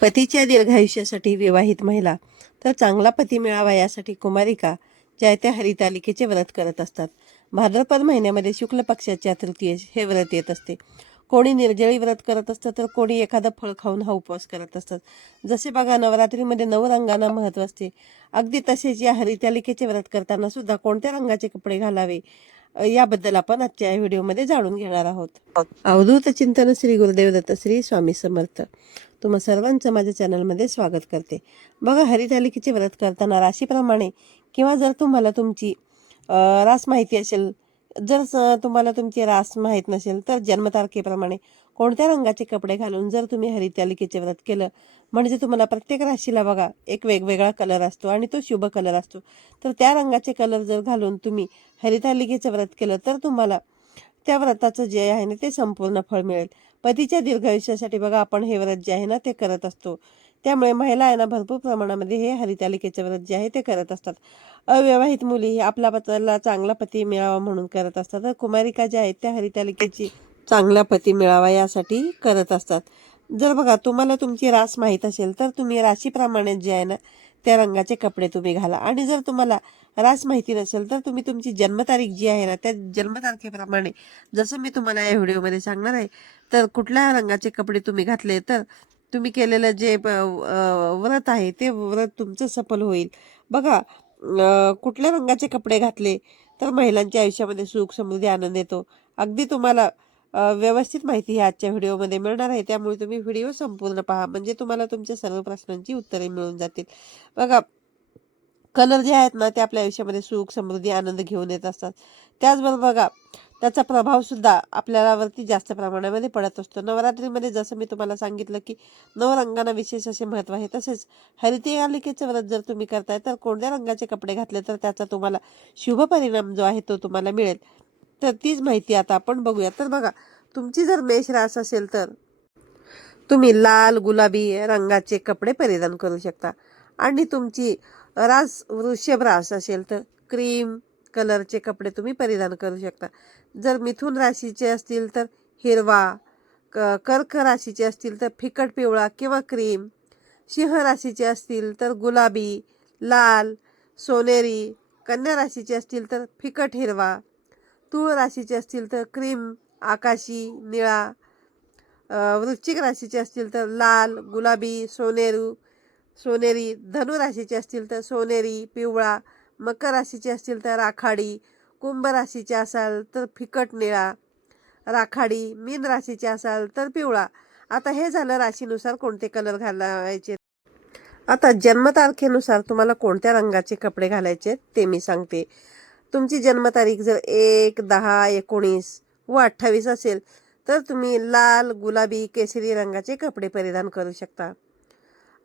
पतीच्या दीर्घायुष्यासाठी विवाहित महिला तर चांगला पती मिळावा यासाठी कुमारिका ज्या त्या हरितालिकेचे व्रत करत असतात. भाद्रपद महिन्यामध्ये शुक्ल पक्षाच्या तृतीयेस हे व्रत येत असते. कोणी निर्जळी व्रत करत असतं तर कोणी एखादं फळ खाऊन हा उपवास करत असतात. जसे बघा नवरात्रीमध्ये नऊ रंगांना महत्त्व असते. अगदी तसेच या हरितालिकेचे व्रत करताना सुद्धा कोणत्या रंगाचे कपडे घालावे? याबद्दल आपण आजच्या या व्हिडिओमध्ये जाणून घेणार आहोत. अवधूत चिंतन श्री गुरुदेव दत्त श्री स्वामी समर्थ. तुम्हा सर्वांचं माझ्या चॅनलमध्ये स्वागत करते. बघा हरितालिकेचे व्रत करताना राशीप्रमाणे किंवा जर तुम्हाला तुमची रास माहिती असेल जर तुम्हाला तुमची रास माहीत नसेल तर जन्मतारखेप्रमाणे कोणत्या रंगाचे कपडे घालून जर तुम्ही हरितालिकेचे व्रत केलं म्हणजे तुम्हाला प्रत्येक राशीला बघा एक वेगवेगळा कलर असतो आणि तो शुभ कलर असतो. तर त्या रंगाचे कलर जर घालून तुम्ही हरितालिकेचं व्रत केलं तर तुम्हाला त्या व्रताचं जे आहे ना ते संपूर्ण फळ मिळेल. पतीच्या दीर्घायुष्यासाठी बघा आपण हे व्रत जे आहे ना ते करत असतो. त्यामुळे महिला आहे ना भरपूर प्रमाणामध्ये हे हरितालिकेचे व्रत जे आहे ते करत असतात. अविवाहित मुली आपला पत्राला चांगला पती मिळावा म्हणून करत असतात. तर कुमारिका ज्या आहेत त्या हरितालिकेची चांगला पती मिळावा यासाठी करत असतात. जर बघा तुम्हाला तुमची रास माहीत असेल तर तुम्ही राशीप्रमाणे जे आहे ना त्या रंगाचे कपडे तुम्ही घाला. आणि जर तुम्हाला रास माहिती नसेल तर तुम्ही तुमची जन्मतारीख जी आहे ना त्या जन्मतारखेप्रमाणे जसं मी तुम्हाला या व्हिडिओमध्ये सांगणार आहे तर कुठल्या रंगाचे कपडे तुम्ही घातले तर तुम्ही केलेलं जे ब- व्रत आहे ते व्रत तुमचं सफल होईल. बघा कुठल्या रंगाचे कपडे घातले तर महिलांच्या आयुष्यामध्ये सुख समृद्धी आनंद येतो. अगदी तुम्हाला व्यवस्थित माहिती ही आजच्या व्हिडिओमध्ये मिळणार आहे. त्यामुळे तुम्ही व्हिडिओ संपूर्ण पहा. म्हणजे तुम्हाला तुमच्या सर्व प्रश्नांची उत्तरे मिळून जातील. बघा कलर जे आहेत ना ते आपल्या आयुष्यामध्ये सुख समृद्धी आनंद घेऊन येत असतात. त्याचबरोबर बघा त्याचा प्रभाव सुद्धा आपल्याला वरती जास्त प्रमाणामध्ये पडत असतो. नवरात्रीमध्ये जसं मी तुम्हाला सांगितलं की नऊ रंगांना विशेष असे महत्त्व आहे. तसेच हरितयालिकेचं व्रत जर तुम्ही करताय तर कोणत्या रंगाचे कपडे घातले तर त्याचा तुम्हाला शुभ परिणाम जो आहे तो तुम्हाला मिळेल. तर तीच माहिती आता आपण बघूया तर बघा तुमची जर मेष रास असेल तर तुम्ही लाल गुलाबी रंगाचे कपडे परिधान करू शकता. आणि तुमची रास वृषभ रास असेल तर क्रीम कलरचे कपडे तुम्ही परिधान करू शकता. जर मिथुन राशीचे असतील तर हिरवा क कर्क राशीचे असतील तर फिकट पिवळा किंवा क्रीम. सिंह राशीचे असतील तर गुलाबी लाल सोनेरी. कन्या राशीचे असतील तर फिकट हिरवा. तूळ राशीचे असतील तर क्रीम आकाशी निळा वृश्चिक राशीचे असतील तर लाल गुलाबी सोनेरू सोनेरी धनु राशीचे असतील तर सोनेरी पिवळा मकर राशीचे असतील तर राखाडी कुंभ राशीचे असाल तर फिकट निळा राखाडी मीन राशीचे असाल तर पिवळा. आता हे झालं राशीनुसार कोणते कलर घालायचे? आता जन्मतारखेनुसार तुम्हाला कोणत्या रंगाचे कपडे घालायचे ते मी सांगते. तुमची जन्मतारीख जर एक दहा एकोणीस व अठ्ठावीस असेल तर तुम्ही लाल गुलाबी केसरी रंगाचे कपडे परिधान करू शकता.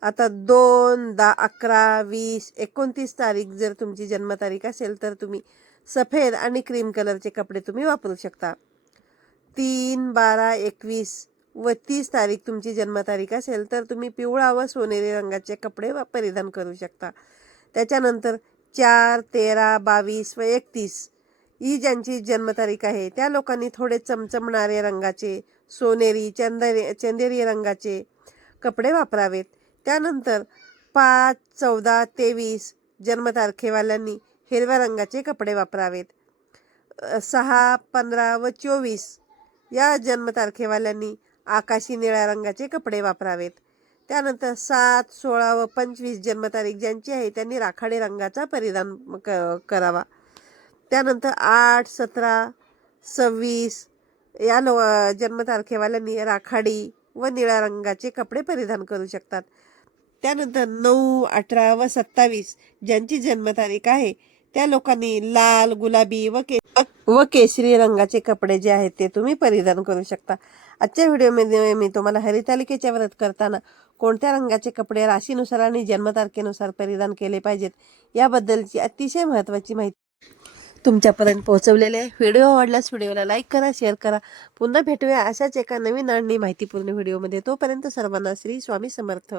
आता दोन दहा अकरा वीस एकोणतीस तारीख जर तुमची जन्मतारीख असेल तर तुम्ही सफेद आणि क्रीम कलरचे कपडे तुम्ही वापरू शकता. तीन बारा एकवीस व तीस तारीख तुमची जन्मतारीख असेल तर तुम्ही पिवळा व सोनेरी रंगाचे कपडे परिधान करू शकता. त्याच्यानंतर चार तेरा बावीस व एकतीस ही ज्यांची जन्मतारीख आहे त्या लोकांनी थोडे चमचमणारे रंगाचे सोनेरी चंदेरी चंदेरी रंगाचे कपडे वापरावेत. त्यानंतर पाच चौदा तेवीस जन्मतारखेवाल्यांनी हिरव्या रंगाचे कपडे वापरावेत. सहा पंधरा व चोवीस या जन्मतारखेवाल्यांनी आकाशी निळ्या रंगाचे कपडे वापरावेत. त्यानंतर सात सोळा व पंचवीस जन्मतारीख ज्यांची आहे त्यांनी राखाडी रंगाचा परिधान क करावा. त्यानंतर आठ सतरा सव्वीस या लो जन्मतारखेवाल्यांनी राखाडी व निळ्या रंगाचे कपडे परिधान करू शकतात. त्यानंतर नऊ अठरा व सत्तावीस ज्यांची जन्मतारीख आहे त्या लोकांनी लाल गुलाबी व के व केशरी रंगाचे कपडे जे आहेत ते तुम्ही परिधान करू शकता. आजच्या व्हिडिओमध्ये मी तुम्हाला हरितालिकेच्या व्रत करताना कोणत्या रंगाचे कपडे राशीनुसार आणि जन्मतारखेनुसार परिधान केले पाहिजेत याबद्दलची अतिशय महत्त्वाची माहिती तुमच्यापर्यंत पोहोचवलेले आहे. व्हिडिओ आवडल्यास व्हिडिओला लाईक करा शेअर करा. पुन्हा भेटूया अशाच एका नवीन आणि माहितीपूर्ण व्हिडिओमध्ये. तोपर्यंत सर्वांना श्री स्वामी समर्थ.